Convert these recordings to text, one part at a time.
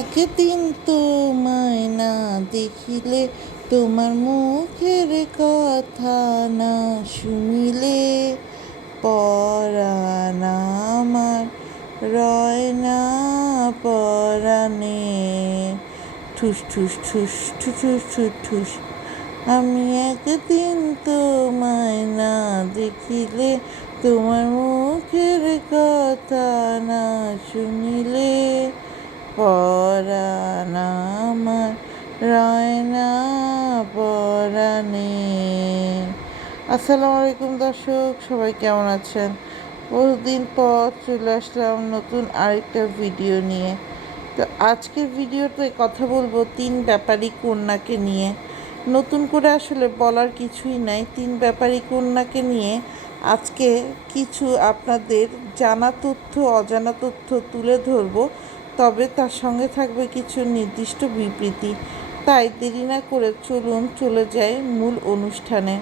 একদিন তোমায় না দেখিলে, তোমার মুখের কথা না শুনিলে, পরাণ আমার রয় না পরাণে। ঠুস ঠুস ঠুস ঠুস ঠুস ঠুস ঠুস। আমি একদিন তোমায় না দেখিলে, তোমার মুখের কথা না শুনিলে, পরাণ আমার রয় না পরাণে। আসসালামু আলাইকুম দর্শক, সবাই কেমন আছেন? বহুদিন পর চলে আসলাম নতুন আরেকটা ভিডিও নিয়ে। তো আজকের ভিডিওতে কথা বলবো তিন ব্যাপারী কন্যাকে নিয়ে। নতুন করে আসলে বলার কিছুই নাই। তিন ব্যাপারী কন্যাকে নিয়ে আজকে কিছু আপনাদের জানা তথ্য অজানা তথ্য তুলে ধরবো, তবে তার সঙ্গে থাকবে কিছু নির্দিষ্ট বিবৃতি। তাই দেরি না করে চলুন চলে যাই মূল অনুষ্ঠানে।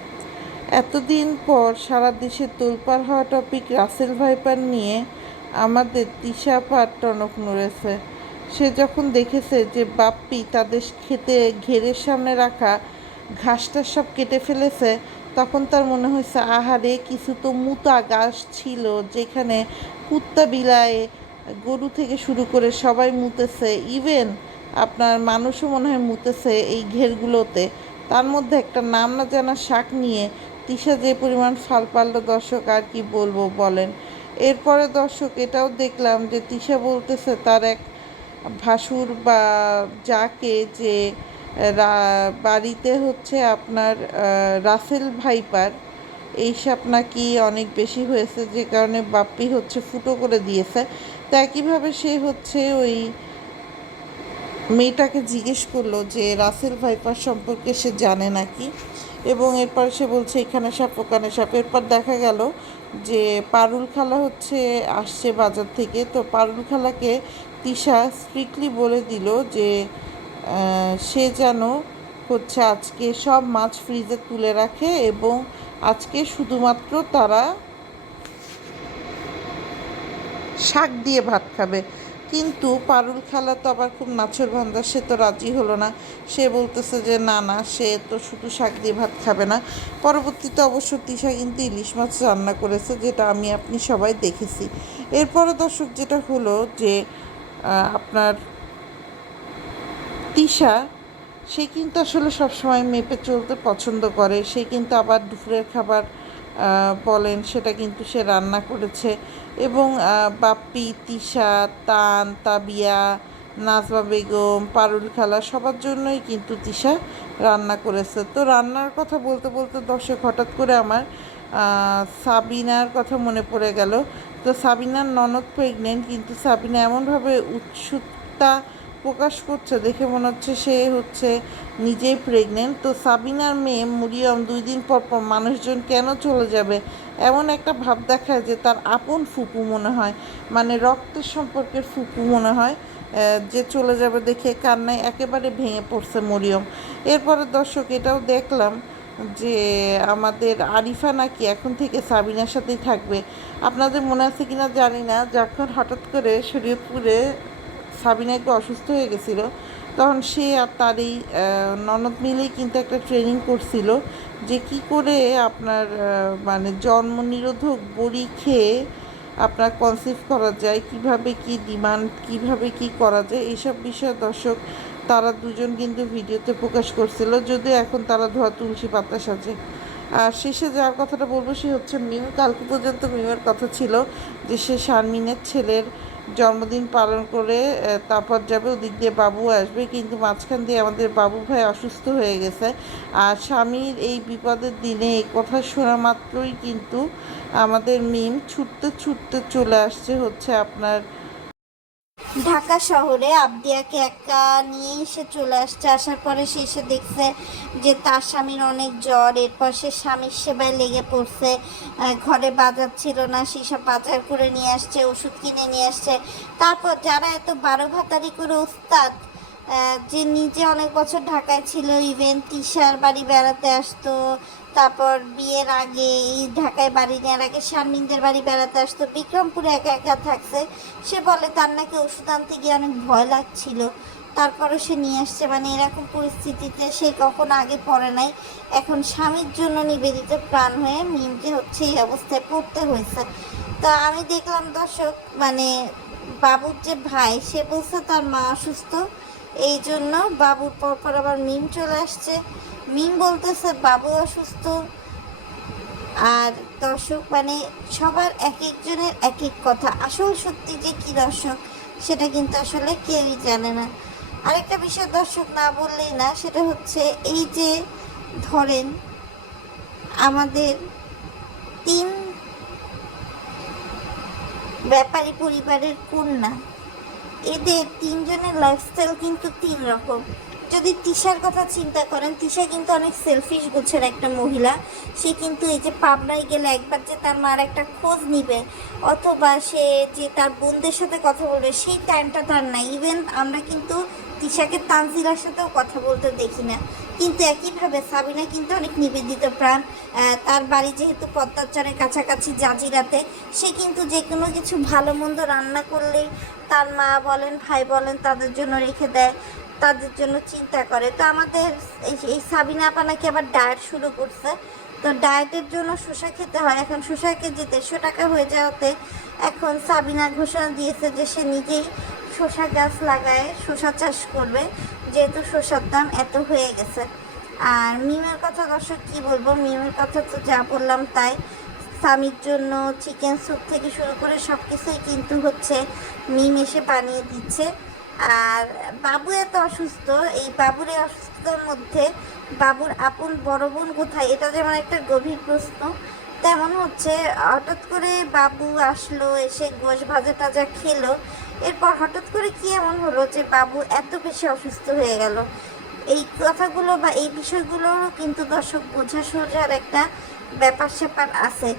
এতদিন পর সারা দেশে তোলপাড় হওয়া টপিক রাসেল ভাইপার নিয়ে আমাদের তিশা আপার টনক নড়েছে। সে যখন দেখেছে যে বাপ্পি তাদের খেতে ঘেরের সামনে রাখা ঘাসটা সব কেটে ফেলেছে, তখন তার মনে হয়েছে আহারে, কিছু তো মুতা গাছ ছিল যেখানে কুত্তা বিলায় গরু থেকে শুরু করে সবাই মুতেছে, ইভেন আপনার মানুষও মনে হয় মুতেছে এই ঘেরগুলোতে। তার মধ্যে একটা নাম না জানা শাক নিয়ে তিশা যে পরিমাণ ফাল পারল দর্শক, আর কি বলবো বলেন। এরপরে দর্শক এটাও দেখলাম যে তিশা বলতেছে তার এক ভাসুর বা যাকে যে বাড়িতে হচ্ছে আপনার রাসেল ভাইপার এইসব নাকি অনেক বেশি হয়েছে, যে কারণে বাপ্পি হচ্ছে ফুটো করে দিয়েছে। তো একইভাবে সে হচ্ছে ওই মেয়েটাকে জিজ্ঞেস করলো যে রাসেল ভাইপার সম্পর্কে সে জানে নাকি, এবং এরপর সে বলছে এখানে সাপ ওখানে সাপ। এরপর দেখা গেল যে পারুল খালা হচ্ছে আসছে বাজার থেকে। তো পারুল খালাকে তিশা স্ট্রিক্টলি বলে দিল যে সে যেন হচ্ছে আজকে সব মাছ ফ্রিজে তুলে রাখে এবং আজকে শুধুমাত্র তারা শাক দিয়ে ভাত খাবে। কিন্তু পারুল খালা তো আবার খুব নাছোড় ভান্দা, সে তো রাজি হলো না। সে বলতেছে যে না না, সে তো শুধু শাক দিয়ে ভাত খাবে না। পরবর্তীতে অবশ্য তিশা কিন্তু ইলিশ মাছ রান্না করেছে, যেটা আমি আপনি সবাই দেখেছি। এরপরে দর্শক যেটা হলো যে আপনার তিশা, সে কিন্তু আসলে সবসময় মেপে চলতে পছন্দ করে। সে কিন্তু আবার দুপুরের খাবার বলেন সেটা কিন্তু সে রান্না করেছে, এবং বাপ্পি, তিশা, তান, তাবিয়া, নাজমা বেগম, পারুল খালা সবার জন্যই কিন্তু তিশা রান্না করেছে। তো রান্নার কথা বলতে বলতে দর্শক হঠাৎ করে আমার সাবিনার কথা মনে পড়ে গেল। তো সাবিনার ননদ প্রেগনেন্ট, কিন্তু সাবিনা এমনভাবে উৎসুকতা প্রকাশ করছে দেখে মনে হচ্ছে সে হচ্ছে নিজেই প্রেগনেন্ট। তো সাবিনার মেয়ে মরিয়ম 2 দিন পর পর মানুষজন কেন চলে যাবে এমন একটা ভাব দেখায় যে তার আপন ফুপু মনে হয়, মানে রক্তের সম্পর্কের ফুপু মনে হয়, যে চলে যাবে দেখে কান্নায় একেবারে ভেঙে পড়ছে মরিয়ম। এরপরে দর্শক এটাও দেখলাম যে আমাদের আরিফা নাকি এখন থেকে সাবিনার সাথেই থাকবে। আপনাদের মনে আছে কিনা জানি না, যখন হঠাৎ করে শরীয়তপুরে সাবিনা একটু অসুস্থ হয়ে গেছিলো, তখন সে আর তার এই ননদ মিলেই কিন্তু একটা ট্রেনিং করছিল যে কি করে আপনার মানে জন্ম নিরোধক বড়ি খেয়ে আপনার কনসিভ করা যায়, কিভাবে কি ডিমান্ড, কিভাবে কি করা যায়, এইসব বিষয়ে দর্শক তারা দুজন কিন্তু ভিডিওতে প্রকাশ করছিল, যদিও এখন তারা ধোয়া তুলসী পাতা সাজে। আর শেষে যার কথাটা বলবো সে হচ্ছে মিম। কালকে পর্যন্ত মিমের কথা ছিল যে সে শারমিনের ছেলের জন্মদিন পালন করে তারপর যাবে, ওদিক দিয়ে বাবু আসবে, কিন্তু মাঝখান দিয়ে আমাদের বাবু ভাই অসুস্থ হয়ে গেছে। আর স্বামীর এই বিপদের দিনে এই কথা শোনা মাত্রই কিন্তু আমাদের মিম ছুটতে ছুটতে চলে আসছে হচ্ছে আপনার ঢাকা শহরে। আবদিয়াকে একা নিয়ে সে চলে আসছে। আসার পরে সে এসে দেখছে যে তার স্বামীর অনেক জ্বর। এরপর সে স্বামীর সেবায় লেগে পড়ছে। ঘরে বাজার ছিল না, সেসব বাজার করে নিয়ে আসছে, ওষুধ কিনে নিয়ে আসছে। তারপর যারা এত বারো ভাতারি করে ওস্তাদ, যে নিজে অনেক বছর ঢাকায় ছিল, ইভেন তিশার বাড়ি বেড়াতে আসতো, তারপর বিয়ের আগে এই ঢাকায় বাড়ি নেওয়ার আগে শারমিনদের বাড়ি বেড়াতে আসতো, বিক্রমপুরে একা একা থাকছে। সে বলে তার নাকি ওষুধ আনতে গিয়ে অনেক ভয় লাগছিল, তারপরে সে নিয়ে আসছে। মানে এরকম পরিস্থিতিতে সে কখনো আগে পড়ে নাই, এখন স্বামীর জন্য নিবেদিত প্রাণ হয়ে মিমকে হচ্ছে এই অবস্থায় পড়তে হয়েছে। তো আমি দেখলাম দর্শক, মানে বাবুর যে ভাই সে বলছে তার মা অসুস্থ, এই জন্য বাবুর পর আবার মিম চলে আসছে। মিম বলতেছে বাবু অসুস্থ। আর দর্শক, মানে সবার এক একজনের এক এক কথা, আসল সত্যি যে কি দর্শক সেটা কিন্তু আসলে কেউই জানে না। আরেকটা বিষয় দর্শক না বললেই না, সেটা হচ্ছে এই যে ধরেন আমাদের 3 ব্যাপারী পরিবারের কন্যা, এদের 3 জনের লাইফস্টাইল কিন্তু 3 রকম। যদি তিশার কথা চিন্তা করেন, তিশা কিন্তু অনেক সেলফিশ গোছের একটা মহিলা। সে কিন্তু এই যে পাবনায় গেলে একবার যে তার মার একটা খোঁজ নিবে, অথবা সে যে তার বোনদের সাথে কথা বলবে, সেই টাইমটা তার নাই। ইভেন আমরা কিন্তু তিশাকে তানজিলার সাথেও কথা বলতে দেখি না। কিন্তু একইভাবে সাবিনা কিন্তু অনেক নিবেদিত প্রাণ। তার বাড়ি যেহেতু পদ্মাচরের কাছাকাছি জাজিরাতে, সে কিন্তু যে কোনো কিছু ভালো মন্দ রান্না করলেই তার মা বলেন ভাই বলেন তাদের জন্য রেখে দেয়, তাদের জন্য চিন্তা করে। তো আমাদের এই সাবিনা আপা নাকি আবার ডায়েট শুরু করছে। তো ডায়েটের জন্য শসা খেতে হয়, এখন শসা কেজি 150 টাকা হয়ে যাওয়াতে এখন সাবিনা ঘোষণা দিয়েছে যে সে নিজেই শসা গাছ লাগায় শসা চাষ করবে, যেহেতু শসার দাম এত হয়ে গেছে। আর মিমের কথা দর্শক কী বলবো, মিমের কথা তো যা বললাম তাই। স্বামীর জন্য চিকেন স্যুপ থেকে শুরু করে সব কিছুই কিন্তু হচ্ছে মিম এসে বানিয়ে দিচ্ছে। আর বাবু এত অসুস্থ, এই বাবুর এই অসুস্থতার মধ্যে বাবুর আপন বড় বোন কোথায়, এটা যেমন একটা গভীর প্রশ্ন। তেমন হচ্ছে হঠাৎ করে বাবু আসলো, এসে গোশ ভাজা টাজা খেলো, এরপর হঠাৎ করে কি এমন হলো যে বাবু এত বেশি অসুস্থ হয়ে গেল। এই কথাগুলো বা এই বিষয়গুলোরও কিন্তু দর্শক বোঝা সোজার একটা ব্যাপার স্যাপার আছে।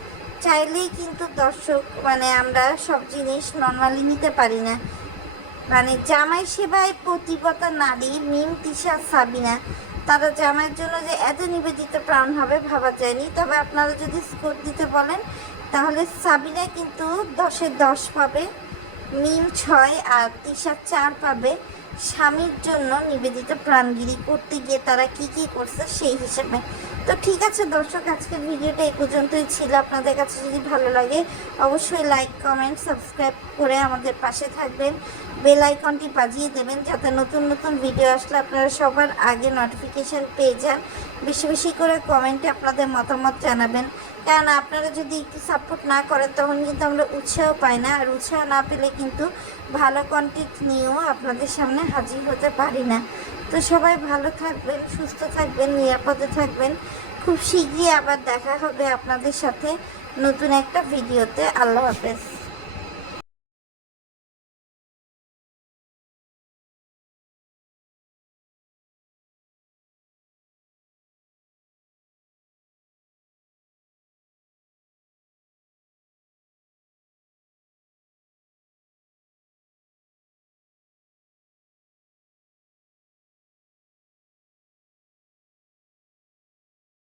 চাইলেই কিন্তু দর্শক, মানে আমরা সব জিনিস নর্মালি নিতে পারি না। মানে জামাই সেবায় প্রতিবতা নারী মিম, তিশা, সাবিনা, তারা জামাইয়ের জন্য যে এত নিবেদিত প্রাণ হবে ভাবা যায়নি। তবে আপনারা যদি স্কোর দিতে বলেন, তাহলে সাবিনা কিন্তু 10-এ 10 পাবে, মিম 6 আর তিশা 4 পাবে। স্বামীর জন্য নিবেদিত প্রাণগিরি করতে গিয়ে তারা কি কি করছে সেই হিসেবে। তো ঠিক আছে দর্শক, আজকের ভিডিওটা এই পর্যন্তই ছিল। আপনাদের কাছে যদি ভালো লাগে অবশ্যই লাইক, কমেন্ট, সাবস্ক্রাইব করে আমাদের পাশে থাকবেন, বেল আইকনটি বাজিয়ে দেবেন, যাতে নতুন নতুন ভিডিও আসলে আপনারা সবার আগে নোটিফিকেশান পেয়ে যান। বেশি বেশি করে কমেন্টে আপনাদের মতামত জানাবেন, কারণ আপনারা যদি একটু সাপোর্ট না করেন তখন কিন্তু আমরা উৎসাহ পাই না, আর উৎসাহ না পেলে কিন্তু ভালো কন্টেন্ট নিয়েও আপনাদের সামনে হাজির হতে পারি না। তো সবাই ভালো থাকবেন, সুস্থ থাকবেন, নিরাপদে থাকবেন। খুব শীঘ্রই আবার দেখা হবে আপনাদের সাথে নতুন একটা ভিডিওতে। আল্লাহ হাফেজ।